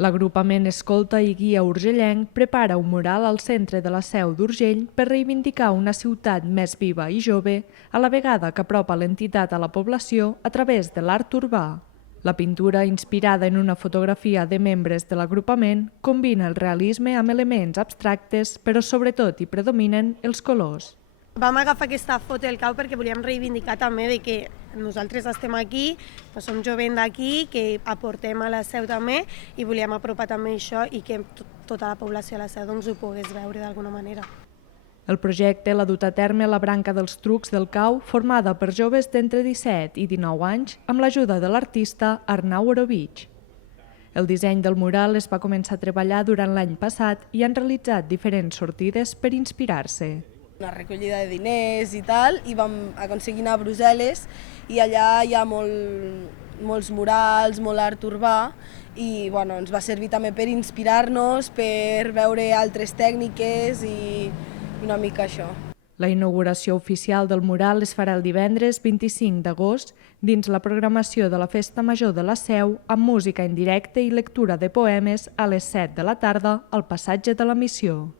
L'agrupament Escolta i Guia Urgellenc prepara un mural al centre de la Seu d'Urgell per reivindicar una ciutat més viva i jove, a la vegada que apropa l'entitat a la població a través de l'art urbà. La pintura, inspirada en una fotografia de membres de l'agrupament, combina el realisme amb elements abstractes, però sobretot hi predominen els colors. Vam agafar aquesta foto del cau perquè volíem reivindicar també de que nosaltres estem aquí, que som jovent d'aquí, que aportem a la Seu també i volíem apropar també això i que tota la població de la Seu ho pogués veure d'alguna manera. El projecte l'ha dut a terme la branca dels trucs del cau, formada per joves d'entre 17 i 19 anys, amb l'ajuda de l'artista Arnau Orovich. El disseny del mural es va començar a treballar durant l'any passat i han realitzat diferents sortides per inspirar-se. Una recollida de diners i tal, i vam aconseguir anar a Brussel·les i allà hi ha molts murals, molt art urbà i ens va servir també per inspirar-nos, per veure altres tècniques i una mica això. La inauguració oficial del mural es farà el divendres 25 d'agost dins la programació de la Festa Major de la Seu amb música en directe i lectura de poemes a les 7 de la tarda al Passatge de la Missió.